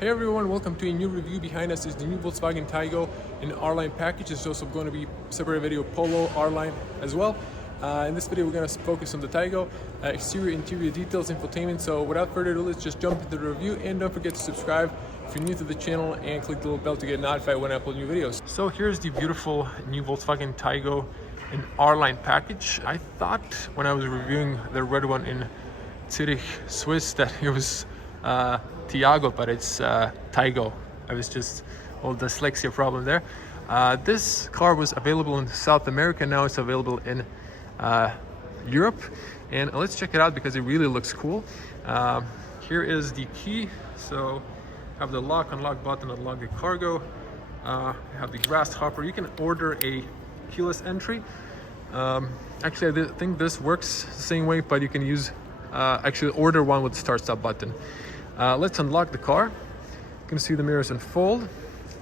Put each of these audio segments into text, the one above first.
Hey everyone, welcome to a new review. Behind us is the new Volkswagen Taigo in R Line package. There's also going to be a separate video Polo R Line as well. In this video we're going to focus on the Taigo, exterior, interior details, infotainment. So without further ado, let's just jump into the review, and don't forget to subscribe if you're new to the channel and click the little bell to get notified when I upload new videos. So here's the beautiful new Volkswagen Taigo in R Line package. I thought when I was reviewing the red one in Zurich, Swiss, that it was Tiago, but it's Taigo. I was just a little dyslexia problem there. This car was available in South America. Now it's available in Europe, and let's check it out because it really looks cool. Here is the key. So have the lock, unlock button, unlock the cargo. Have the grass hopper. You can order a keyless entry. Actually, I think this works the same way, but you can use actually order one with the start-stop button. Let's unlock the car. You can see the mirrors unfold,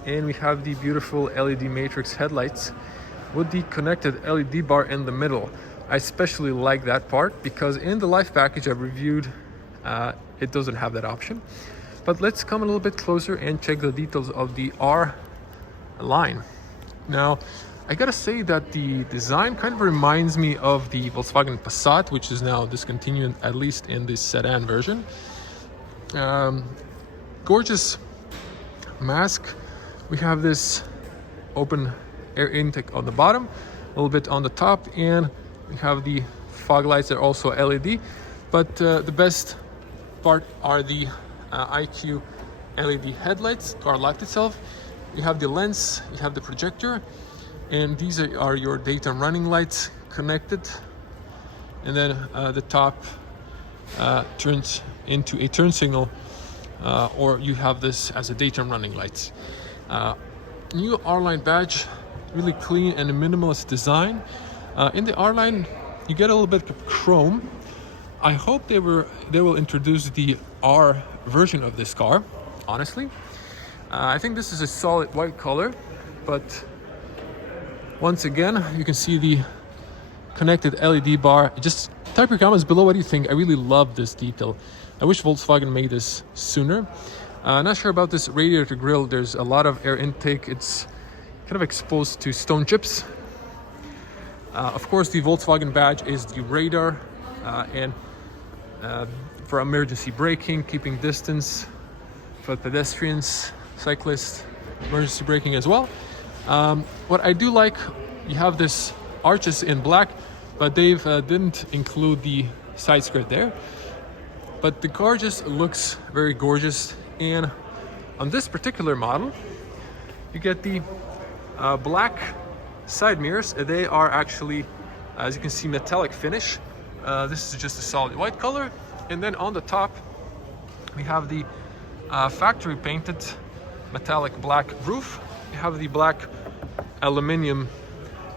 and we have the beautiful LED matrix headlights with the connected LED bar in the middle. I especially like that part because in the Life package I've reviewed, it doesn't have that option. But let's come a little bit closer and check the details of the R Line. Now, I gotta say that the design kind of reminds me of the Volkswagen Passat, which is now discontinued, at least in this sedan version. Gorgeous mask. We have this open air intake on the bottom, a little bit on the top, and we have the fog lights that are also LED. But the best part are the IQ LED headlights. Car locked itself. You have the lens, you have the projector, and these are your daytime running lights connected. And then the top turns into a turn signal, or you have this as a daytime running lights. New R Line badge, really clean and a minimalist design. In the R Line, you get a little bit of chrome. I hope they will introduce the R version of this car. Honestly, I think this is a solid white color, but once again, you can see the connected LED bar. Just type your comments below what you think. I really love this detail. I wish Volkswagen made this sooner. Not sure about this radiator grille. There's a lot of air intake. It's kind of exposed to stone chips. Of course, the Volkswagen badge is the radar and for emergency braking, keeping distance for pedestrians, cyclists, emergency braking as well. What I do like, you have this arches in black, but they've didn't include the side skirt there. But the car just looks very gorgeous. And on this particular model, you get the black side mirrors. They are actually, as you can see, metallic finish. This is just a solid white color. And then on the top, we have the factory painted metallic black roof. You have the black aluminum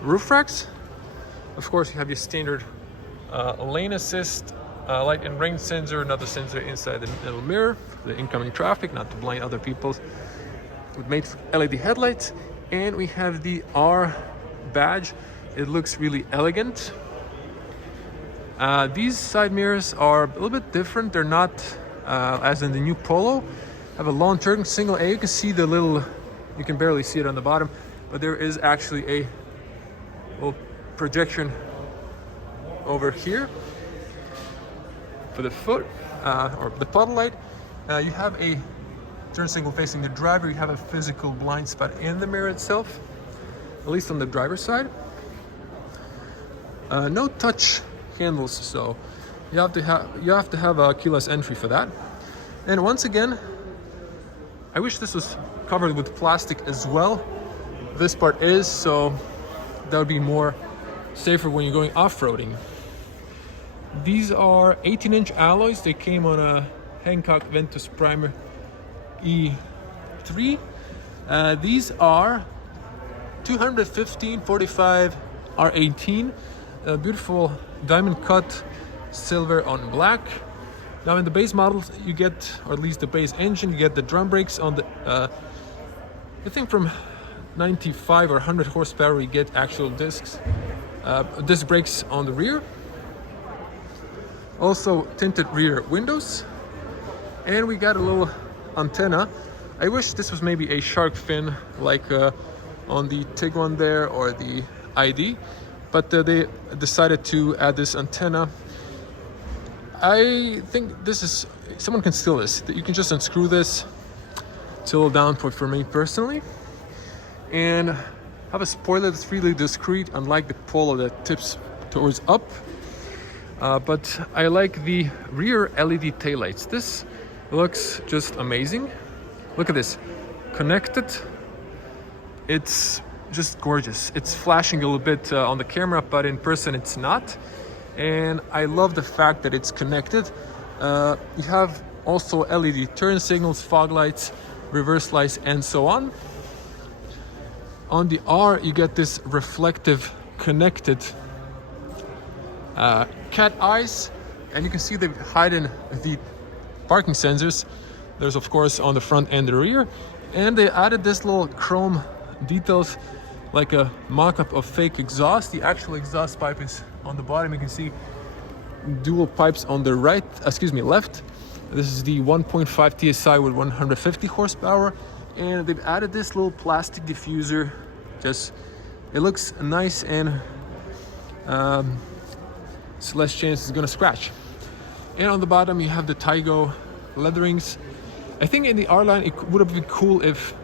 roof racks. Of course, you have your standard lane assist, light and rain sensor, another sensor inside the middle mirror, the incoming traffic, not to blind other people, with made LED headlights. And we have the R badge. It looks really elegant. These side mirrors are a little bit different. They're not as in the new Polo. Have a long turn single A. You can see the little, you can barely see it on the bottom, but there is actually a little projection over here for the foot or the puddle light. You have a turn signal facing the driver. You have a physical blind spot in the mirror itself, at least on the driver's side. No touch handles, so you have to have a keyless entry for that. And once again, I wish this was covered with plastic as well. This part is, so that would be more safer when you're going off-roading. These are 18-inch alloys. They came on a Hankook Ventus Primer E3. These are 215/45 R18. Beautiful diamond cut silver on black. Now in the base models you get, or at least the base engine, you get the drum brakes on the I think from 95 or 100 horsepower you get actual disc brakes on the rear. Also tinted rear windows, and we got a little antenna I wish this was maybe a shark fin like on the Tiguan there or the ID, but they decided to add this antenna. I think this is, someone can steal this. You can just unscrew this. It's a little down for me personally. And have a spoiler that's really discreet, unlike the Polo that tips towards up. But I like the rear LED taillights. This looks just amazing. Look at this, connected. It's just gorgeous. It's flashing a little bit on the camera, but in person it's not. And I love the fact that it's connected. You have also LED turn signals, fog lights, reverse lights, and so on. On the R, you get this reflective, connected cat eyes, and you can see they've hidden the parking sensors. There's of course on the front and the rear, and they added this little chrome details, like a mock-up of fake exhaust. The actual exhaust pipe is on the bottom. You can see dual pipes on the right, left. This is the 1.5 TSI with 150 horsepower, and they've added this little plastic diffuser. Just, it looks nice, and so less chance it's gonna scratch. And on the bottom you have the Taigo leatherings. I think in the R Line it would have been cool if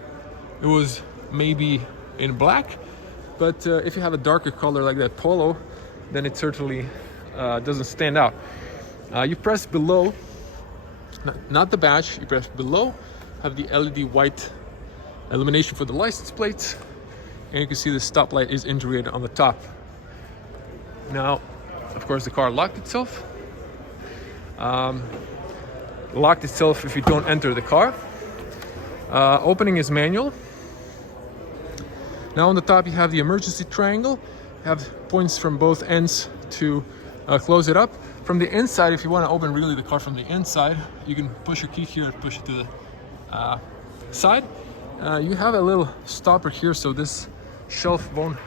it was maybe in black, but if you have a darker color like that Polo, then it certainly doesn't stand out. You press below, not the badge, you press below, have the LED white illumination for the license plates, and you can see the stoplight is integrated on the top. Now, of course, the car locked itself. Locked itself if you don't enter the car. Opening is manual. Now on the top you have the emergency triangle. You have points from both ends to close it up. From the inside, if you want to open really the car from the inside, you can push your key here and push it to the side. You have a little stopper here, so this shelf won't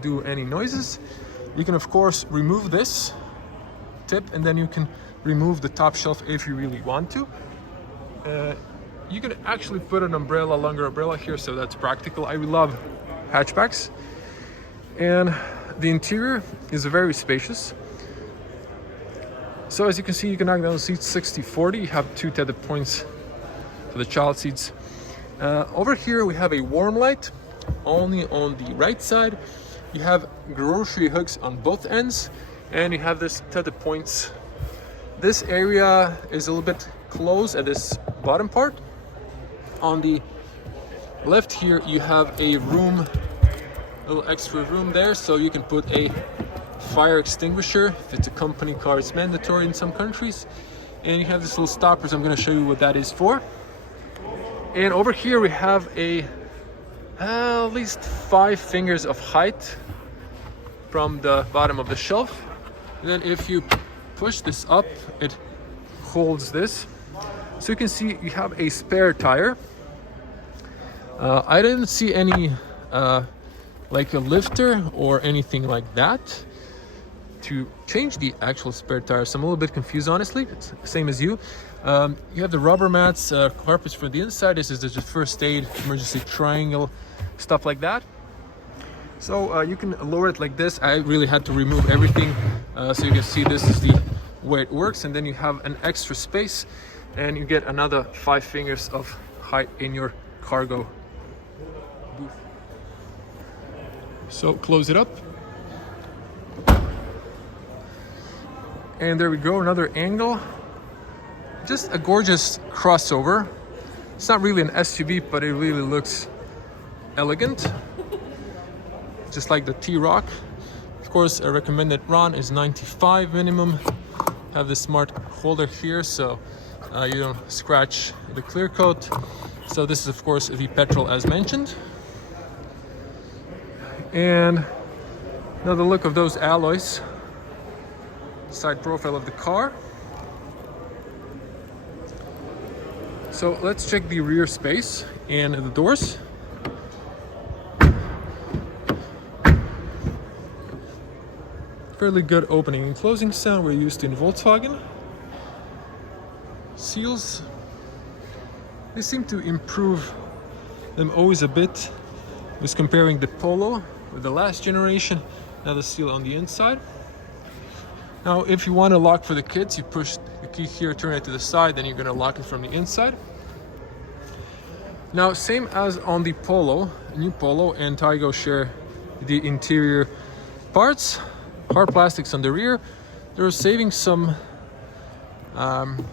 do any noises. You can of course remove this tip, and then you can remove the top shelf if you really want to. You can actually put an umbrella, longer umbrella here, so that's practical. I love hatchbacks. And the interior is very spacious. So as you can see, you can knock down the seats 60-40. You have two tethered points for the child seats. Over here we have a warm light only on the right side. You have grocery hooks on both ends, and you have this tethered points. This area is a little bit closed at this bottom part. On the left here you have a room, a little extra room there, so you can put a fire extinguisher. If it's a company car, it's mandatory in some countries. And you have this little stoppers. I'm going to show you what that is for. And over here we have a at least 5 fingers of height from the bottom of the shelf. And then if you push this up, it holds this. So you can see you have a spare tire. I didn't see any like a lifter or anything like that to change the actual spare tire, so I'm a little bit confused honestly. It's the same as you. You have the rubber mats, carpets for the inside. This is the first aid, emergency triangle, stuff like that. So you can lower it like this. I really had to remove everything, so you can see this is the way it works. And then you have an extra space, and you get another 5 fingers of height in your cargo booth. So close it up. And there we go, another angle. Just a gorgeous crossover. It's not really an SUV, but it really looks elegant. Just like the T-Roc. Of course, a recommended RON is 95 minimum. Have the smart holder here, so you don't scratch the clear coat. So this is of course the petrol as mentioned. And now the look of those alloys. Side profile of the car. So let's check the rear space and the doors. Fairly good opening and closing sound we're used to in Volkswagen. Seals. They seem to improve them always a bit. I was comparing the Polo with the last generation. Now the seal on the inside. Now if you want to lock for the kids, you push the key here, turn it to the side, then you're going to lock it from the inside. Now same as on the Polo, new Polo and Taigo share the interior parts. Hard plastics on the rear. They're saving some on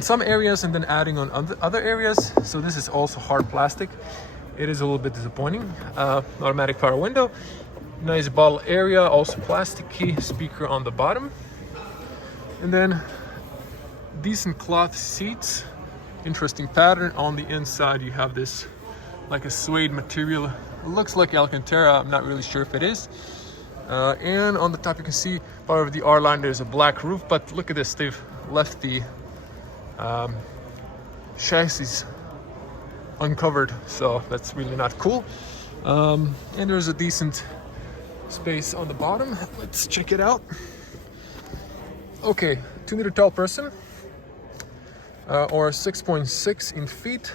some areas and then adding on other areas. So this is also hard plastic. It is a little bit disappointing. Automatic power window. Nice bottle area, also plasticky. Speaker on the bottom. And then decent cloth seats. Interesting pattern. On the inside you have this like a suede material. It looks like Alcantara. I'm not really sure if it is. And on the top you can see part of the R Line there's a black roof, but look at this, they've left the chassis uncovered, so that's really not cool. And there's a decent space on the bottom. Let's check it out. Okay, 2-meter tall person, or 6.6 in feet.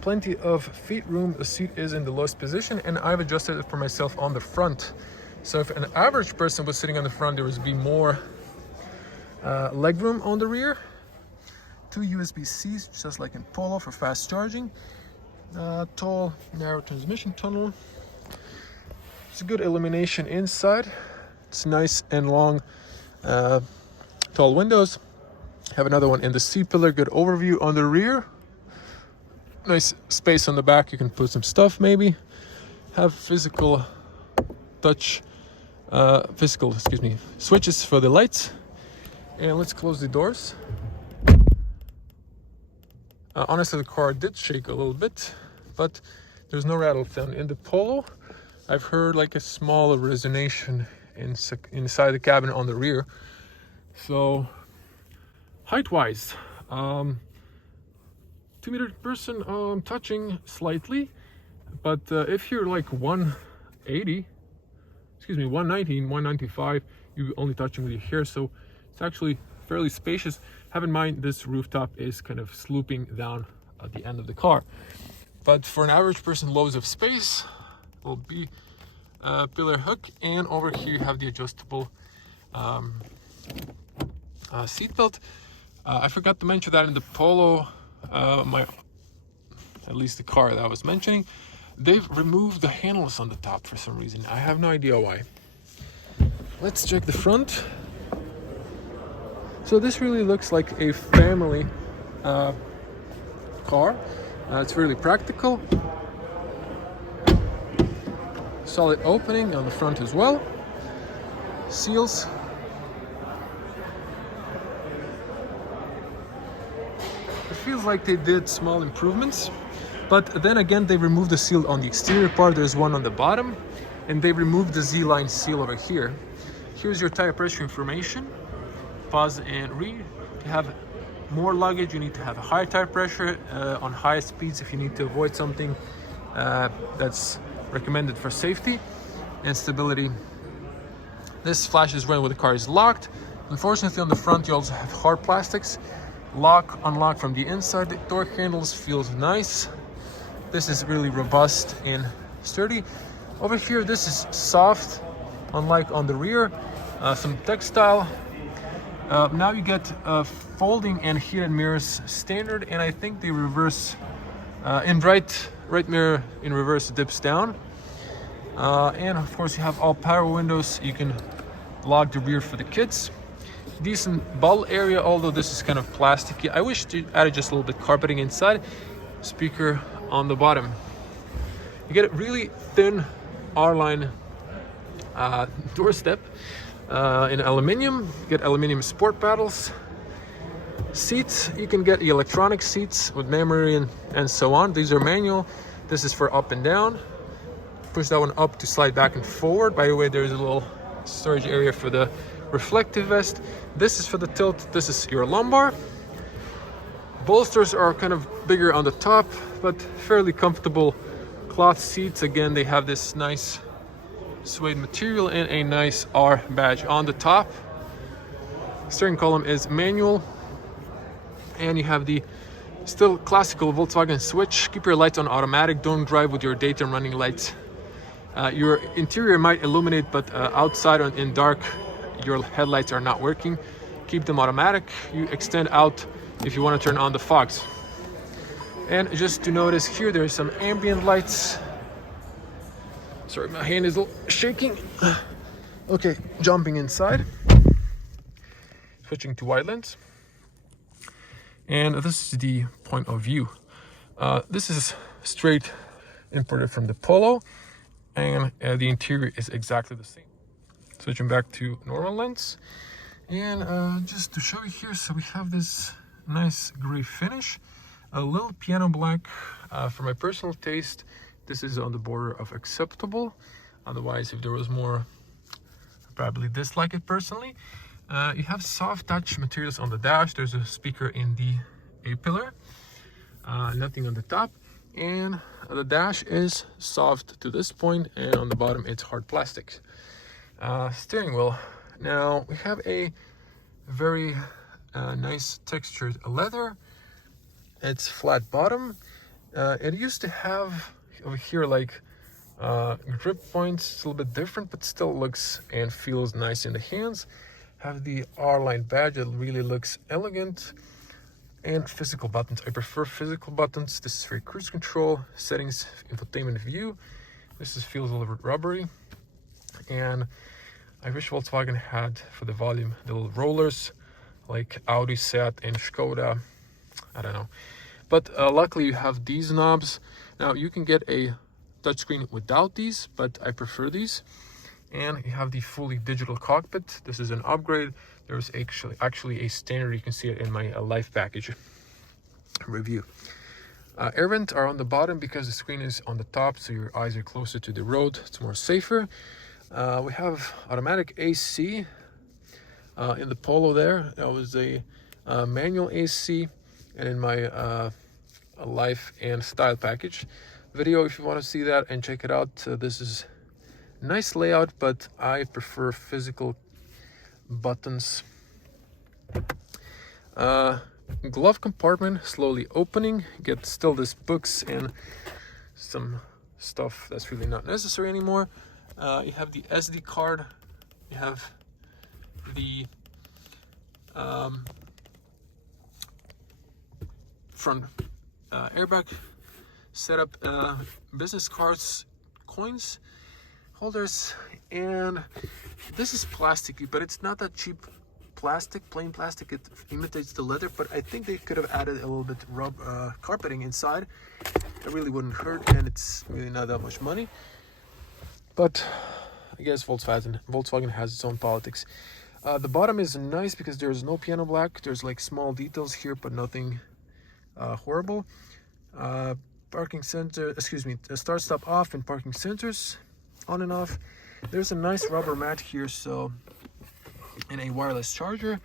Plenty of feet room. The seat is in the lowest position, and I've adjusted it for myself on the front. So if an average person was sitting on the front, there would be more leg room on the rear. 2 USB-Cs, just like in Polo, for fast charging. Tall, narrow transmission tunnel. It's a good illumination inside. It's nice and long, tall windows. Have another one in the C-pillar. Good overview on the rear. Nice space on the back. You can put some stuff maybe. Have physical touch, switches for the lights. And let's close the doors. Honestly, the car did shake a little bit, but there's no rattle sound. In the Polo, I've heard like a small resonation inside the cabin on the rear. So, height-wise, 2-meter person, touching slightly, but if you're like 190, 195, you're only touching with your hair, so it's actually fairly spacious. Have in mind this rooftop is kind of sloping down at the end of the car, but for an average person, loads of space. Will be a pillar hook, and over here you have the adjustable seat belt. I forgot to mention that in the Polo, at least the car that I was mentioning, they've removed the handles on the top for some reason. I have no idea why. Let's check the front. So this really looks like a family car. It's really practical. Solid opening on the front as well. Seals. It feels like they did small improvements, but then again they removed the seal on the exterior part. There's one on the bottom, and they removed the Z-line seal over here. Here's your tire pressure information. Pause and read. To have more luggage, you need to have a higher tire pressure on high speeds if you need to avoid something that's recommended for safety and stability. This flashes when the car is locked. Unfortunately, on the front you also have hard plastics. Lock, unlock from the inside. The door handles feels nice. This is really robust and sturdy. Over here, this is soft, unlike on the rear. Some textile. Now you get folding and heated mirrors standard, and I think the reverse in right mirror in reverse dips down. And of course you have all power windows. You can lock the rear for the kids. Decent bottle area, although this is kind of plasticky. I wish to add just a little bit carpeting inside. Speaker on the bottom. You get a really thin R Line doorstep in aluminium. Get aluminium sport paddles. Seats, you can get electronic seats with memory and so on. These are manual. This is for up and down. Push that one up to slide back and forward. By the way, there's a little storage area for the reflective vest. This is for the tilt. This is your lumbar. Bolsters are kind of bigger on the top, but fairly comfortable cloth seats. Again, they have this nice suede material and a nice R badge on the top. Steering column is manual, and you have the Still classical Volkswagen switch. Keep your lights on automatic. Don't drive with your daytime running lights. Your interior might illuminate, but outside in dark, your headlights are not working. Keep them automatic. You extend out if you want to turn on the fogs. And just to notice here, there's some ambient lights. Sorry, my hand is a little shaking. Okay, jumping inside. Switching to wide lens. And this is the point of view. This is straight imported from the Polo, and the interior is exactly the same. Switching back to normal lens. And just to show you here, so we have this nice gray finish, a little piano black. For my personal taste, this is on the border of acceptable. Otherwise, if there was more, I'd probably dislike it personally. You have soft touch materials on the dash. There's a speaker in the A-pillar, nothing on the top, and the dash is soft to this point, and on the bottom it's hard plastic. Steering wheel. Now we have a very nice textured leather. It's flat bottom. It used to have over here like grip points. It's a little bit different, but still looks and feels nice in the hands. Have the R Line badge that really looks elegant. And physical buttons. I prefer physical buttons. This is for cruise control, settings, infotainment view. This feels a little bit rubbery. And I wish Volkswagen had, for the volume, the little rollers like Audi, Seat, and Skoda. I don't know. But luckily you have these knobs. Now you can get a touchscreen without these, but I prefer these. And you have the fully digital cockpit. This is an upgrade. There's actually a standard. You can see it in my life package review. Air vents are on the bottom because the screen is on the top, so your eyes are closer to the road. It's more safer. We have automatic AC in the Polo there. That was a manual AC, and in my life and style package video, if you want to see that and check it out. This is nice layout, but I prefer physical buttons. Glove compartment slowly opening. Get still this books and some stuff that's really not necessary anymore. You have the SD card. You have the front airbag setup, business cards, coins holders, and this is plasticky, but it's not that cheap plastic, plain plastic. It imitates the leather, but I think they could have added a little bit carpeting inside. It really wouldn't hurt, and it's really not that much money. But I guess Volkswagen has its own politics. The bottom is nice because there's no piano black. There's like small details here, but nothing horrible. Parking center, start stop off and parking sensors on and off. There's a nice rubber mat here, so, and a wireless charger.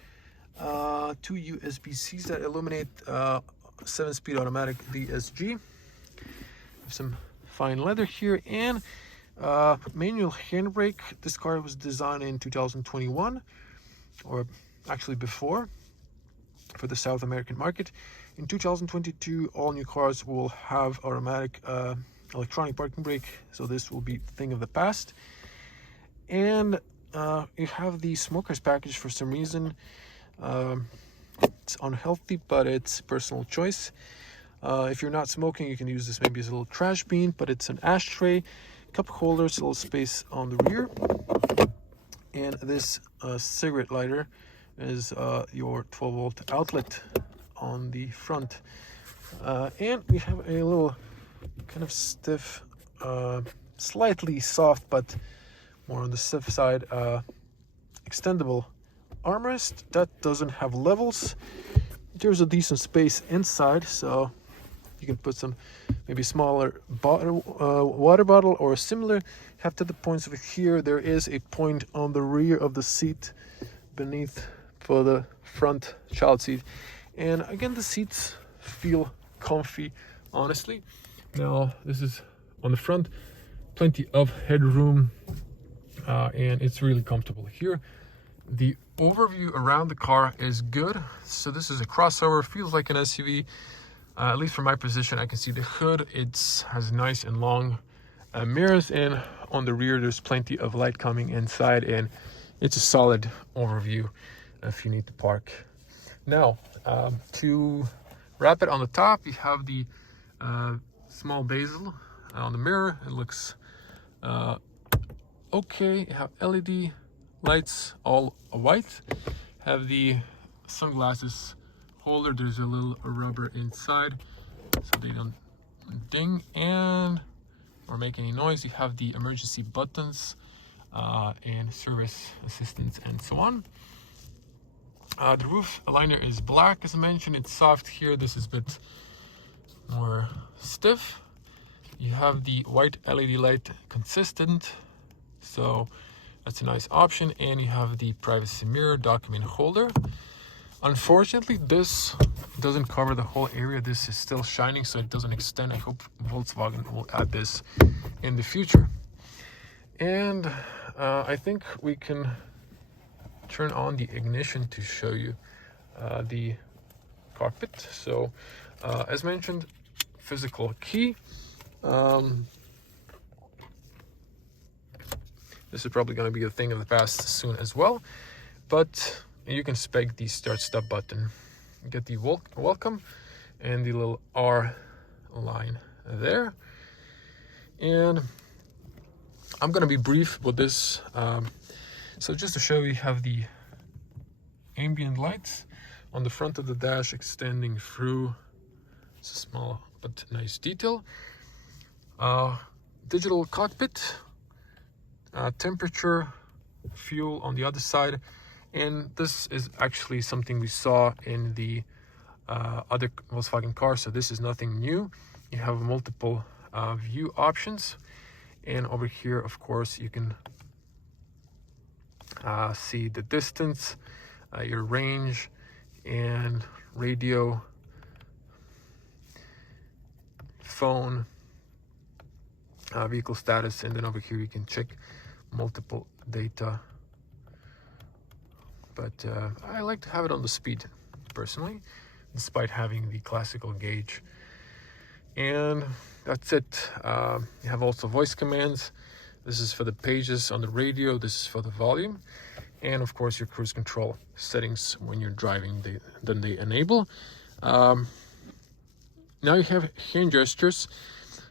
2 USB-Cs that illuminate 7-speed automatic DSG. Some fine leather here, and manual handbrake. This car was designed in 2021, or actually before, for the South American market. In 2022, all new cars will have automatic electronic parking brake, so this will be a thing of the past. And you have the smokers package. For some reason, it's unhealthy, but it's personal choice. If you're not smoking, you can use this maybe as a little trash bin, but it's an ashtray, cup holders, a little space on the rear. And this cigarette lighter is your 12-volt outlet on the front. And we have a little kind of stiff, slightly soft, but more on the stiff side, extendable armrest that doesn't have levels. There's a decent space inside, so you can put some maybe smaller water bottle or similar. Have to the points over here. There is a point on the rear of the seat beneath for the front child seat. And again, the seats feel comfy, honestly. Now this is on the front, plenty of headroom, and it's really comfortable here. The overview around the car is good. So this is a crossover, feels like an SUV. At least from my position, I can see the hood. It has nice and long mirrors, and on the rear there's plenty of light coming inside, and it's a solid overview if you need to park. Now, to wrap it on the top, you have the small bezel on the mirror. It looks okay. You have LED lights, all white. Have the sunglasses holder. There's a little rubber inside so they don't ding and or make any noise. You have the emergency buttons and service assistance and so on. The roof liner is black, as I mentioned. It's soft here. This is a bit more stiff. You have the white LED light consistent, so that's a nice option. And you have the privacy mirror document holder. Unfortunately, this doesn't cover the whole area. This is still shining, so it doesn't extend. I hope Volkswagen will add this in the future. And I think we can turn on the ignition to show you the cockpit. So as mentioned, physical key. This is probably going to be a thing of the past soon as well, but you can spec the start stop button. Get the welcome and the little R line there. And I'm going to be brief with this. So just to show you, have the ambient lights on the front of the dash extending through. It's a small but nice detail. Digital cockpit, temperature, fuel on the other side. And this is actually something we saw in the other Volkswagen cars, so this is nothing new. You have multiple view options, and over here, of course, you can see the distance, your range, and radio, phone, vehicle status, and then over here you can check multiple data. But I like to have it on the speed personally, despite having the classical gauge. And that's it. You have also voice commands. This is for the pages on the radio. This is for the volume. And of course your cruise control settings when you're driving, then they enable. Now you have hand gestures.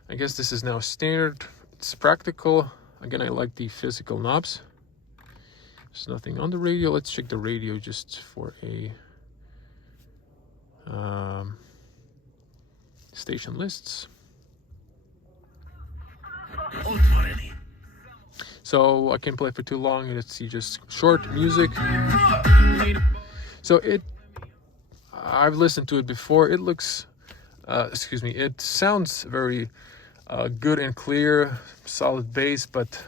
I guess this is now standard. It's practical. Again, I like the physical knobs. There's nothing on the radio. Let's check the radio just for a station lists. Authority. So I can't play for too long. Let's see, just short music. So I've listened to it before. It looks, it sounds very good and clear, solid bass, but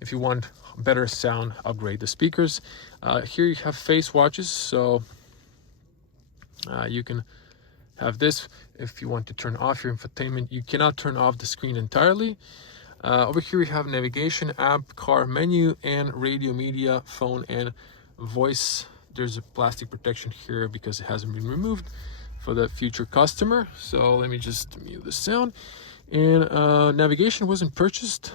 if you want better sound, upgrade the speakers. Here you have face watches, so you can have this if you want to turn off your infotainment. You cannot turn off the screen entirely. Over here we have navigation, app, car menu, and radio, media, phone, and voice. There's a plastic protection here because it hasn't been removed for the future customer. So let me just mute the sound. And navigation wasn't purchased.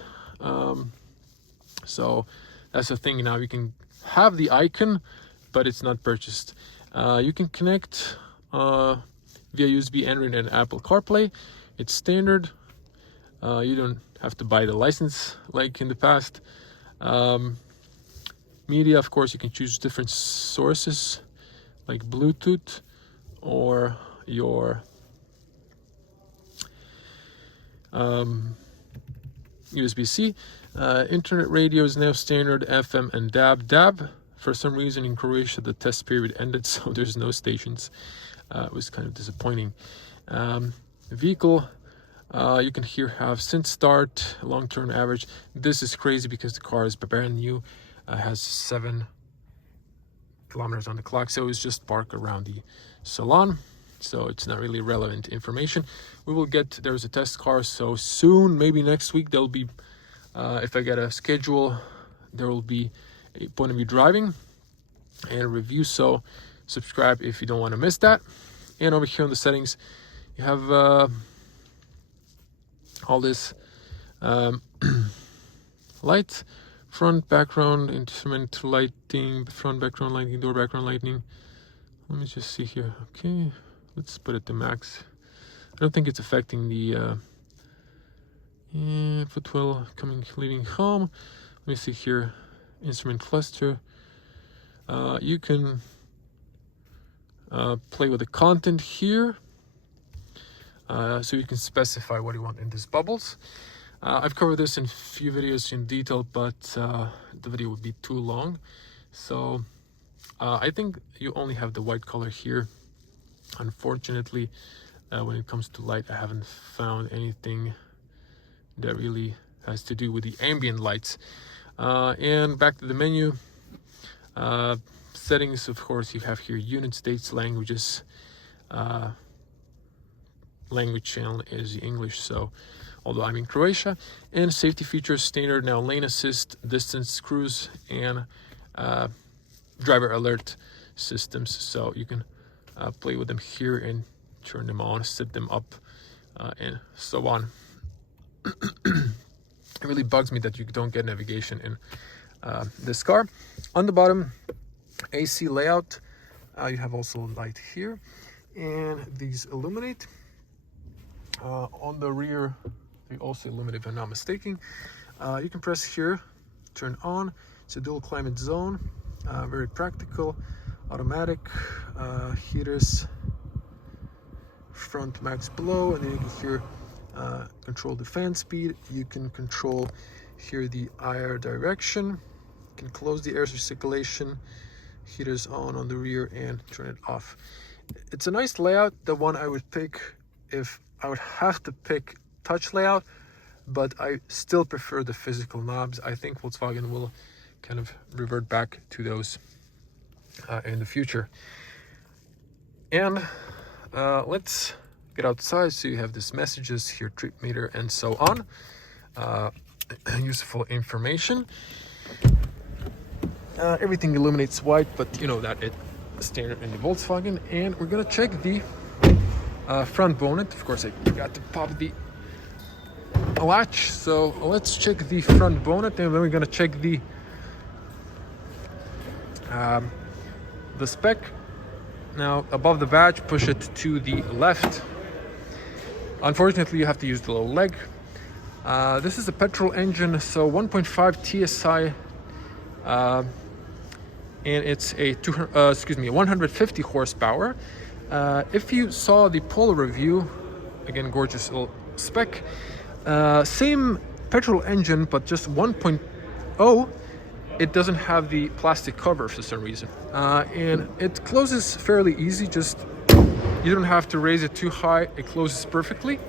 So that's the thing. Now you can have the icon, but it's not purchased. You can connect via USB, Android, and Apple CarPlay. It's standard. You don't have to buy the license like in the past. Media, of course, you can choose different sources like Bluetooth or your USB-C. Internet radio is now standard, FM and DAB. DAB, for some reason in Croatia, the test period ended, so there's no stations. It was kind of disappointing. Vehicle, you can here have since start, long-term average. This is crazy because the car is brand new, has 7 kilometers on the clock, so it's just parked around the salon, so it's not really relevant information. There's a test car, so soon, maybe next week, there'll be, if I get a schedule, there will be a point of view driving and a review, so subscribe if you don't want to miss that. And over here on the settings, You have all this lights, front background instrument lighting, front background lighting, door background lighting. Let me just see here. Okay, let's put it to max. I don't think it's affecting the footwell leaving home. Let me see here, instrument cluster. You can play with the content here, so you can specify what you want in these bubbles. I've covered this in a few videos in detail, but the video would be too long, so I think you only have the white color here. Unfortunately, when it comes to light, I haven't found anything that really has to do with the ambient lights. And back to the menu. Settings, of course, you have here units, dates, languages. Language channel is English, so although I'm in Croatia. And safety features, standard now lane assist, distance, cruise, and driver alert systems. So you can play with them here and turn them on, set them up, and so on. It really bugs me that you don't get navigation in this car. On the bottom, AC layout. You have also light here, and these illuminate. On the rear, they also illuminate, if I'm not mistaken. You can press here, turn on. It's a dual climate zone, very practical. Automatic heaters, front max blow, and then you can here control the fan speed. You can control here the air direction. You can close the air circulation. Heaters on the rear, and turn it off. It's a nice layout. The one I would pick if I would have to pick touch layout, but I still prefer the physical knobs. I think Volkswagen will kind of revert back to those in the future. And let's get outside. So you have this messages here, trip meter, and so on. Useful information. Everything illuminates white, but you know that it's standard in the Volkswagen. And we're gonna check the front bonnet. Of course, I forgot to pop the latch, so let's check the front bonnet, and then we're gonna check the spec. Now, above the badge, push it to the left. Unfortunately, you have to use the low leg. This is a petrol engine, so 1.5 TSI, and it's a 150 horsepower. If you saw the Polo review, again, gorgeous little spec, same petrol engine, but just 1.0. It doesn't have the plastic cover for some reason, and it closes fairly easy. Just you don't have to raise it too high. It closes perfectly.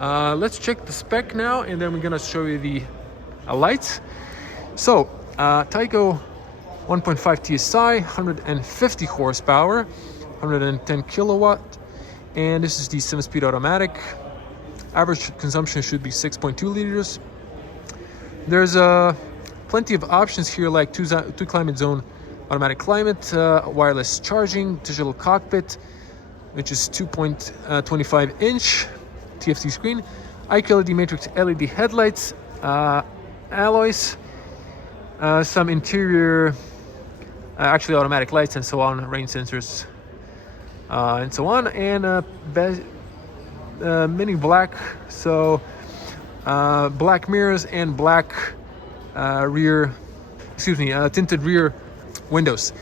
Let's check the spec now, and then we're gonna show you the lights. So Taigo 1.5 TSI, 150 horsepower, 110 kilowatt, and this is the 7-speed automatic. Average consumption should be 6.2 liters. There's plenty of options here, like two climate zone, automatic climate, wireless charging, digital cockpit, which is 2.25 inch TFT screen, IQLED matrix LED headlights, alloys, some interior actually automatic lights, and so on, rain sensors, and so on, and mini black, so black mirrors and black tinted rear windows.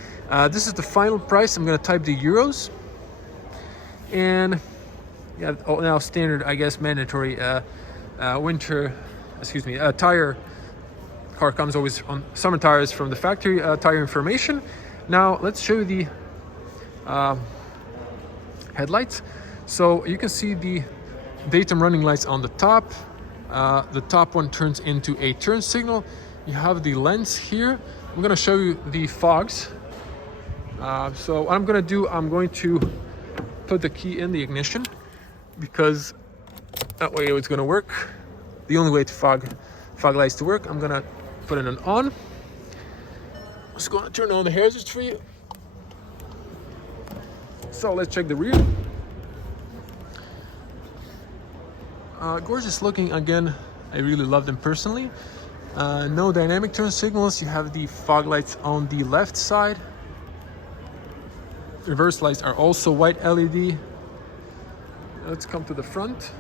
This is the final price. I'm going to type the euros, and yeah, now standard, I guess, mandatory tire. Car comes always on summer tires from the factory. Tire information. Now let's show you the headlights. So you can see the daytime running lights on the top. The top one turns into a turn signal. You have the lens here. I'm going to show you the fogs. So what I'm going to do, I'm going to put the key in the ignition, because that way it's going to work. The only way to fog lights to work. I'm going to put it on. I'm just going to turn on the hazards for you. So let's check the rear. Gorgeous looking again. I really love them personally. No dynamic turn signals. You have the fog lights on the left side. Reverse lights are also white LED. Let's come to the front.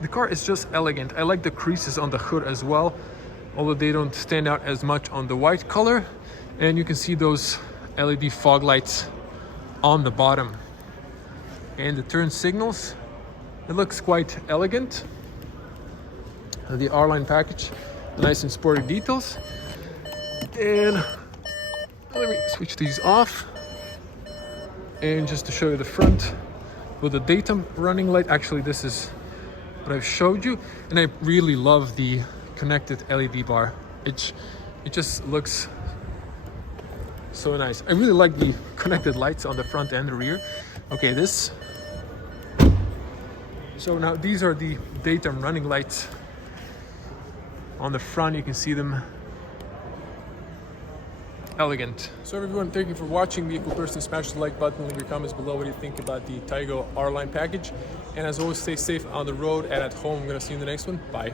The car is just elegant. I like the creases on the hood as well, although they don't stand out as much on the white color. And you can see those LED fog lights on the bottom. And the turn signals, it looks quite elegant. The R Line package, nice and sporty details. And let me switch these off. And just to show you the front with the daytime running light. Actually, this is what I've showed you, and I really love the connected LED bar. It just looks so nice. I really like the connected lights on the front and the rear. Okay, so now these are the daytime running lights. On the front, you can see them. Elegant. So everyone, thank you for watching. Be a cool person, smash the like button, leave your comments below what you think about the Taigo R Line package. And as always, stay safe on the road and at home. I'm gonna see you in the next one. Bye.